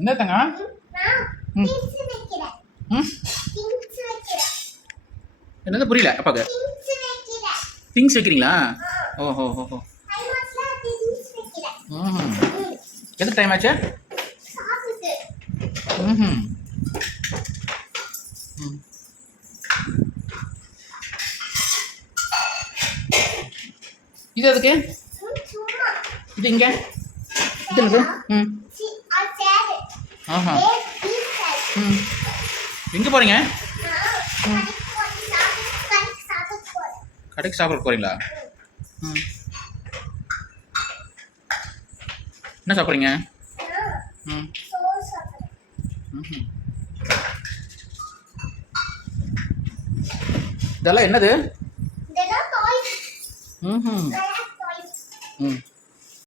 என்ன தங்க? என்னது புரியல அப்பாக்கு? திங்ஸ் வைக்கிறீங்களா? ஓஹோ ஓஹோ. எது டைம் ஆச்சு? இது எதுக்கு? இது இங்க இது என்னது? ஆஹா. எங்க போறீங்க? கடைக்கு சாப்பிட போறீங்களா? என்ன சாப்பிட்றீங்க? இதெல்லாம் என்னது? ம்